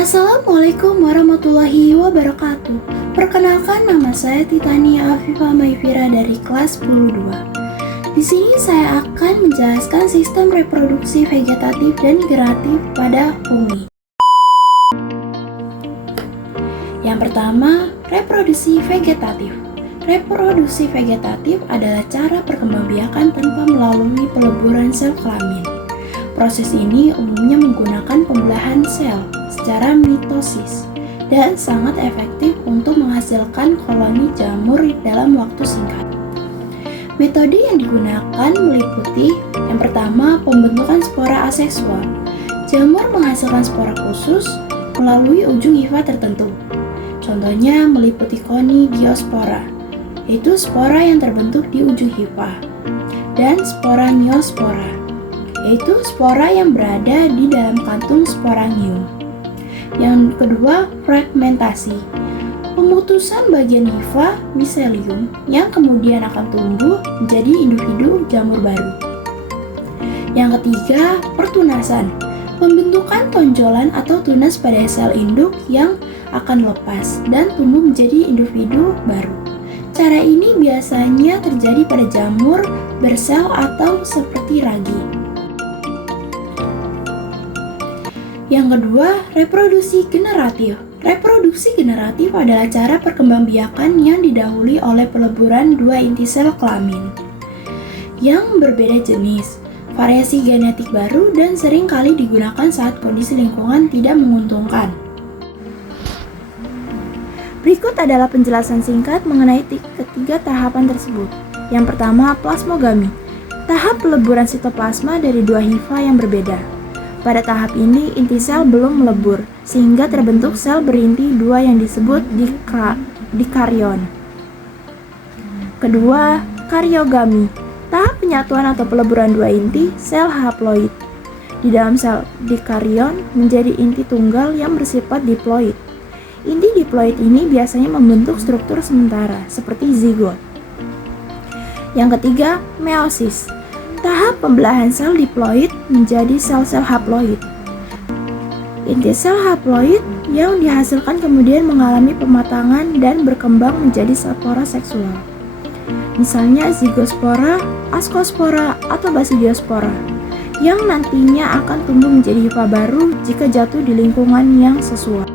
Assalamualaikum warahmatullahi wabarakatuh. Perkenalkan, nama saya Titania Afifah Maifira dari kelas 10-2. Di sini saya akan menjelaskan sistem reproduksi vegetatif dan generatif pada fungi. Yang pertama, reproduksi vegetatif. Reproduksi vegetatif adalah cara perkembangbiakan tanpa melalui peleburan sel kelamin. Proses ini umumnya menggunakan pembelahan sel secara mitosis dan sangat efektif untuk menghasilkan koloni jamur dalam waktu singkat. Metode yang digunakan meliputi yang pertama, pembentukan spora aseksual. Jamur menghasilkan spora khusus melalui ujung hifa tertentu. Contohnya meliputi konidiospora, yaitu spora yang terbentuk di ujung hifa, dan sporangiosspora, yaitu spora yang berada di dalam kantung sporangium. Yang kedua, fragmentasi. Pemutusan bagian hifa miselium yang kemudian akan tumbuh menjadi individu jamur baru. Yang ketiga, pertunasan. Pembentukan tonjolan atau tunas pada sel induk yang akan lepas dan tumbuh menjadi individu baru. Cara ini biasanya terjadi pada jamur bersel atau seperti ragi. Yang kedua, reproduksi generatif. Reproduksi generatif adalah cara perkembangbiakan yang didahului oleh peleburan dua inti sel kelamin yang berbeda jenis, variasi genetik baru, dan sering kali digunakan saat kondisi lingkungan tidak menguntungkan. Berikut adalah penjelasan singkat mengenai ketiga tahapan tersebut. Yang pertama, plasmogami. Tahap peleburan sitoplasma dari dua hifa yang berbeda. Pada tahap ini, inti sel belum melebur, sehingga terbentuk sel berinti dua yang disebut dikaryon. Kedua, karyogami. Tahap penyatuan atau peleburan dua inti sel haploid di dalam sel dikaryon menjadi inti tunggal yang bersifat diploid. Inti diploid ini biasanya membentuk struktur sementara, seperti zigot. Yang ketiga, meiosis. Tahap pembelahan sel diploid menjadi sel-sel haploid. Inti sel haploid yang dihasilkan kemudian mengalami pematangan dan berkembang menjadi spora seksual. Misalnya zigospora, askospora, atau basidiospora, yang nantinya akan tumbuh menjadi hifa baru jika jatuh di lingkungan yang sesuai.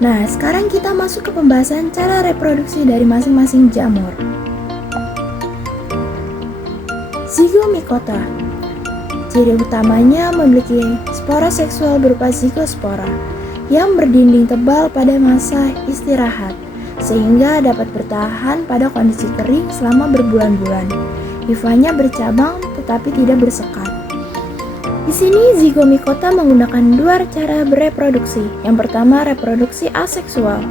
Nah, sekarang kita masuk ke pembahasan cara reproduksi dari masing-masing jamur. Zygomicota. Ciri utamanya memiliki spora seksual berupa zigospora yang berdinding tebal pada masa istirahat sehingga dapat bertahan pada kondisi kering selama berbulan-bulan. Hifanya bercabang tetapi tidak bersekat. Di sini Zygomicota menggunakan dua cara bereproduksi. Yang pertama, reproduksi aseksual,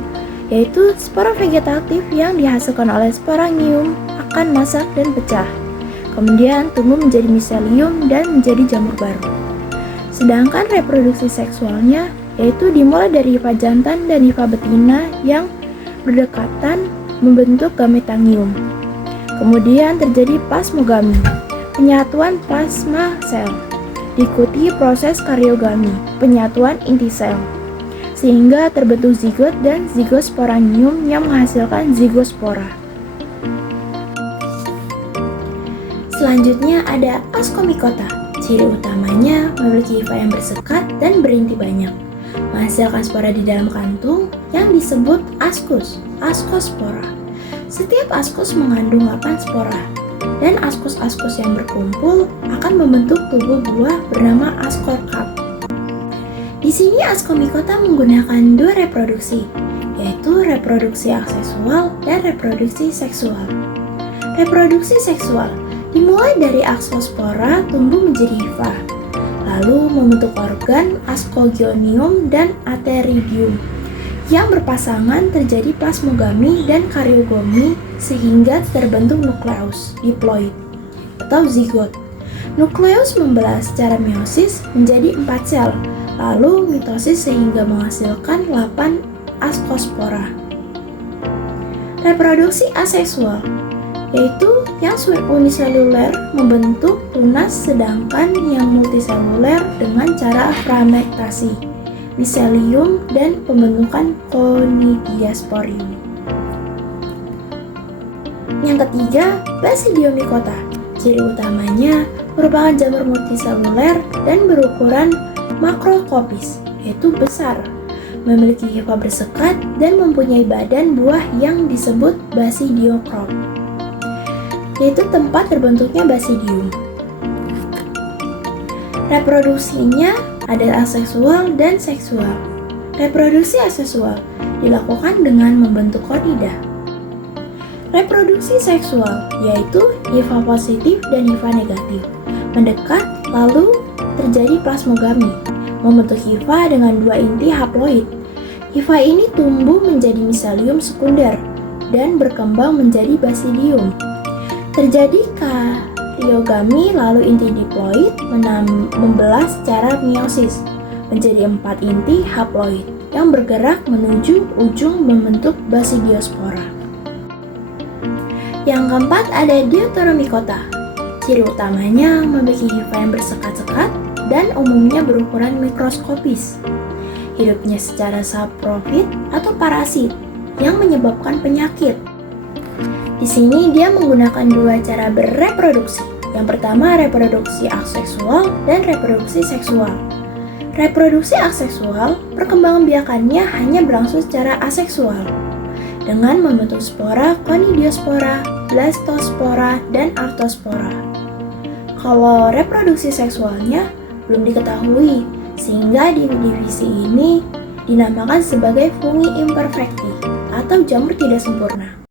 yaitu spora vegetatif yang dihasilkan oleh sporangium akan masak dan pecah, kemudian tumbuh menjadi miselium dan menjadi jamur baru. Sedangkan reproduksi seksualnya yaitu dimulai dari hifa jantan dan hifa betina yang berdekatan membentuk gametangium. Kemudian terjadi plasmogami, penyatuan plasma sel, diikuti proses karyogami, penyatuan inti sel, sehingga terbentuk zigot dan zigosporangium yang menghasilkan zigospora. Selanjutnya ada ascomycota. Ciri utamanya memiliki hifa yang bersekat dan berinti banyak, menghasilkan spora di dalam kantung yang disebut ascus, ascospora. Setiap ascus mengandung 8 spora, dan ascus-ascus yang berkumpul akan membentuk tubuh buah bernama ascorca. Di sini ascomycota menggunakan dua reproduksi, yaitu reproduksi aseksual dan reproduksi seksual. Reproduksi seksual dimulai dari ascospora tumbuh menjadi hifa, lalu membentuk organ ascogonium dan ateridium. Yang berpasangan terjadi plasmogami dan karyogami sehingga terbentuk nukleus diploid atau zigot. Nukleus membelah secara meiosis menjadi 4 sel, lalu mitosis sehingga menghasilkan 8 ascospora. Reproduksi aseksual yaitu yang uniseluler membentuk tunas sedangkan yang multiseluler dengan cara fragmentasi miselium, dan pembentukan conidiasporium. Yang ketiga, Basidiomycota. Ciri utamanya merupakan jamur multiseluler dan berukuran makroskopis, yaitu besar, memiliki hifa bersekat dan mempunyai badan buah yang disebut basidiokrom, yaitu tempat terbentuknya basidium. Reproduksinya ada aseksual dan seksual. Reproduksi aseksual dilakukan dengan membentuk konida. Reproduksi seksual yaitu hifa positif dan hifa negatif mendekat lalu terjadi plasmogami, membentuk hifa dengan dua inti haploid. Hifa ini tumbuh menjadi miselium sekunder dan berkembang menjadi basidium. Terjadi karyogami lalu inti diploid membelah secara meiosis menjadi 4 inti haploid yang bergerak menuju ujung membentuk basidiospora. Yang keempat ada Deuteromycota. Ciri utamanya memiliki hifa yang bersekat-sekat dan umumnya berukuran mikroskopis. Hidupnya secara saprofit atau parasit yang menyebabkan penyakit. Di sini dia menggunakan dua cara bereproduksi. Yang pertama reproduksi aseksual dan reproduksi seksual. Reproduksi aseksual perkembangbiakannya hanya berlangsung secara aseksual dengan membentuk spora, conidiospora, blastospora, dan artospora. Kalau reproduksi seksualnya belum diketahui, sehingga di divisi ini dinamakan sebagai fungi imperfecti atau jamur tidak sempurna.